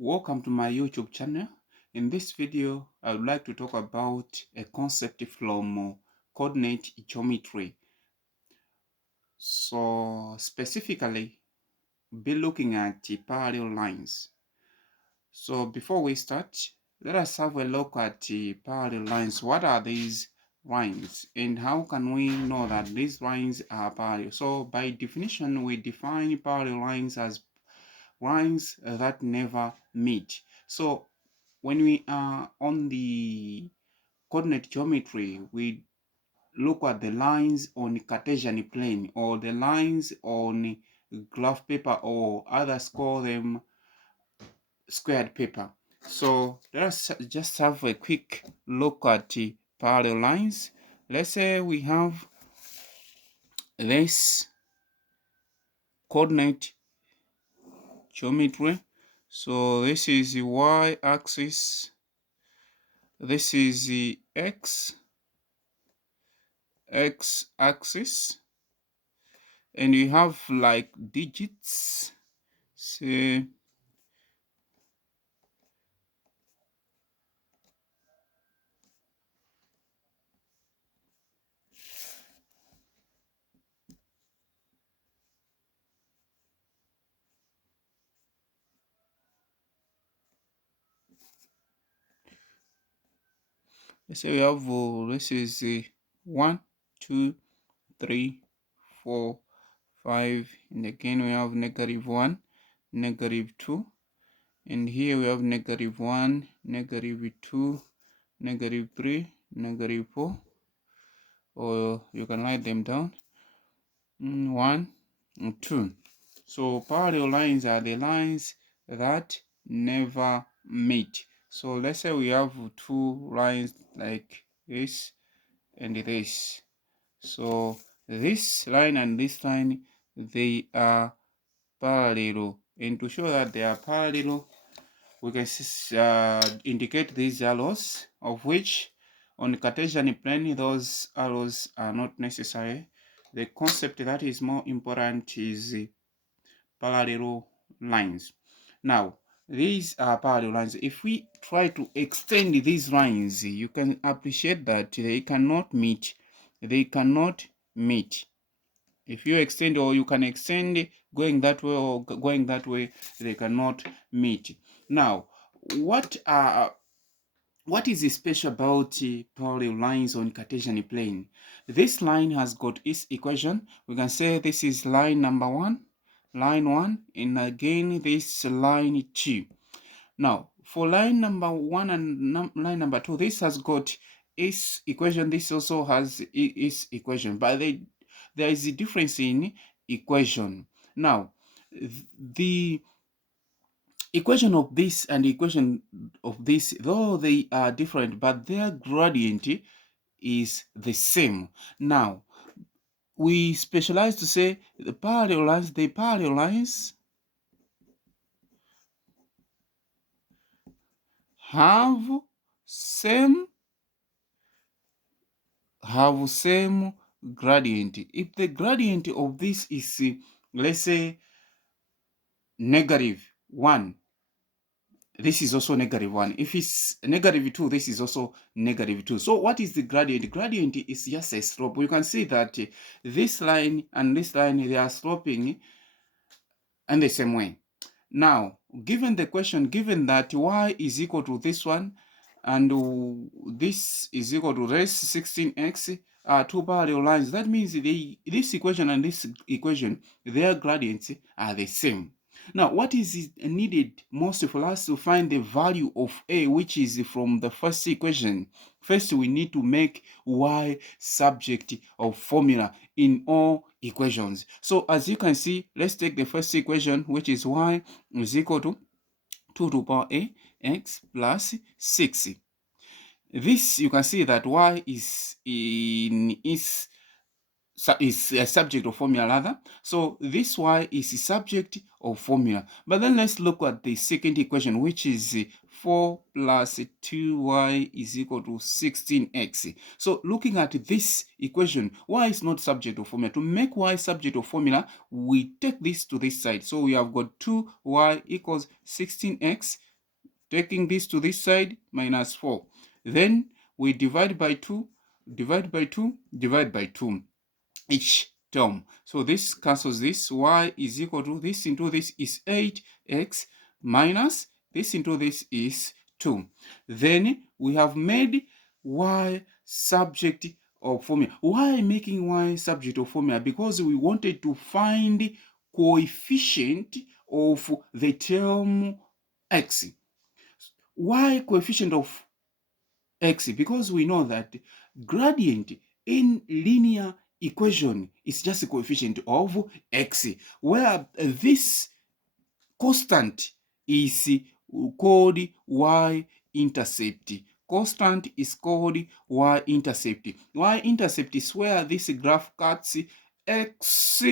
Welcome to my YouTube channel. In this video, I would like to talk about a concept from coordinate geometry. So specifically, be looking at parallel lines. So before we start, let us have a look at parallel lines. What are these lines and how can we know that these lines are parallel? So by definition, we define parallel lines as lines that never meet. So when we are on the coordinate geometry, we look at the lines on Cartesian plane or the lines on graph paper, or others call them squared paper. So let us just have a quick look at the parallel lines. Let's say we have this coordinate geometry. So this is the y-axis, this is the x-axis, and you have like digits. Say let's say we have this is 1, 2, 3, 4, 5, and again we have -1, -2, and here we have -1, -2, -3, -4, or you can write them down. 1, 2. So parallel lines are the lines that never meet. So let's say we have two lines like this and this. So this line and this line, they are parallel, and to show that they are parallel, we can indicate these arrows, of which on the Cartesian plane those arrows are not necessary. The concept that is more important is parallel lines. Now these are parallel lines. If we try to extend these lines, you can appreciate that they cannot meet. If you extend, or you can extend going that way or going that way, they cannot meet. Now what is special about parallel lines on Cartesian plane? This line has got its equation. We can say this is line number 1, and again this line 2. Now for line number 1 and line number 2, this has got its equation, this also has its equation, but there is a difference in equation. Now the equation of this and the equation of this, though they are different, but their gradient is the same. Now we specialize to say the parallel lines have same gradient. If the gradient of this is let's say -1, this is also -1. If it's -2, this is also -2. So what is the gradient? Gradient is just a slope. You can see that this line and this line, they are sloping in the same way. Now, given the question, given that y is equal to this one and this is equal to this 16x, two parallel lines, that means this equation and this equation, their gradients are the same. Now, what is needed most for us to find the value of a, which is from the first equation? First, we need to make y subject of formula in all equations. So as you can see, let's take the first equation, which is y is equal to 2 to the power a x plus 6. This, you can see that y is a subject of formula rather. So this y is a subject of formula. But then let's look at the second equation, which is 4 plus 2y is equal to 16x. So looking at this equation, y is not subject of formula. To make y subject of formula, we take this to this side. So we have got 2y equals 16x taking this to this side, minus 4. Then we divide by 2, divide by 2, divide by 2 each term. So this cancels this. Y is equal to this into this is 8x minus this into this is 2. Then we have made y subject of formula. Why making y subject of formula? Because we wanted to find coefficient of the term x. Why coefficient of x? Because we know that gradient in linear equation is just a coefficient of x, where this constant is called y-intercept. Constant is called y-intercept. Y-intercept is where this graph cuts x,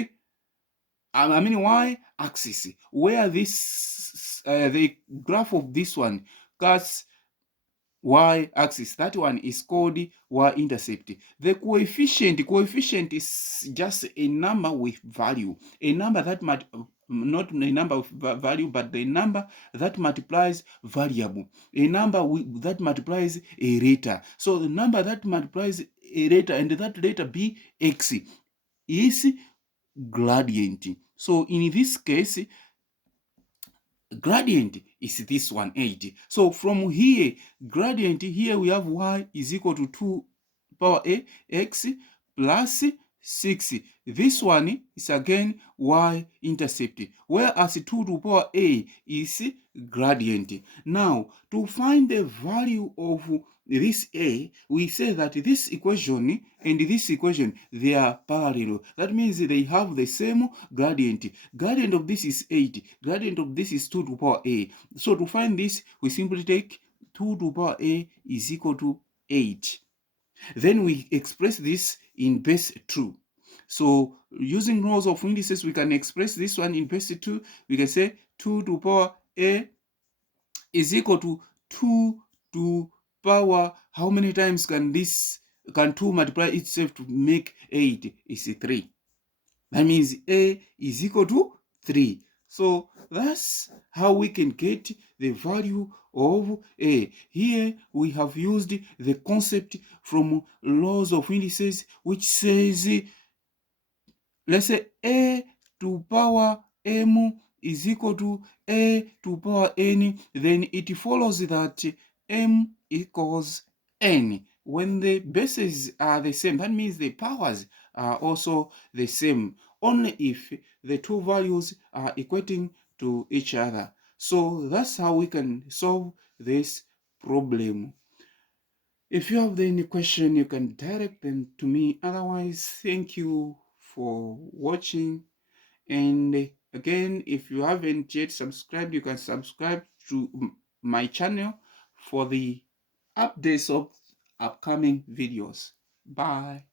I mean y-axis, where this the graph of this one cuts y-axis. That one is called y-intercept. The coefficient is just a number with value, a number that might not a number of value, but the number that multiplies variable, a number that multiplies a rata. So the number that multiplies a rata and that rata be x is gradient. So in this case, gradient is this one, 8. So from here, gradient here we have y is equal to 2 power a x plus 6. This one is again y-intercept, whereas 2 to the power a is gradient. Now, to find the value of this a, we say that this equation and this equation, they are parallel. That means they have the same gradient. Gradient of this is 8. Gradient of this is 2 to the power a. So to find this, we simply take 2 to the power a is equal to 8. Then we express this in base 2. So using laws of indices, we can express this one in base 2. We can say 2 to the power a is equal to 2 to power, how many times can 2 multiply itself to make 8? Is 3. That means a is equal to 3. So that's how we can get the value of a. Here we have used the concept from laws of indices, which says, let's say a to power m is equal to a to power n, then it follows that m equals n. When the bases are the same, that means the powers are also the same, only if the two values are equating to each other. So that's how we can solve this problem. If you have any question, you can direct them to me. Otherwise, thank you for watching. And again, if you haven't yet subscribed, you can subscribe to my channel for the updates of upcoming videos. Bye.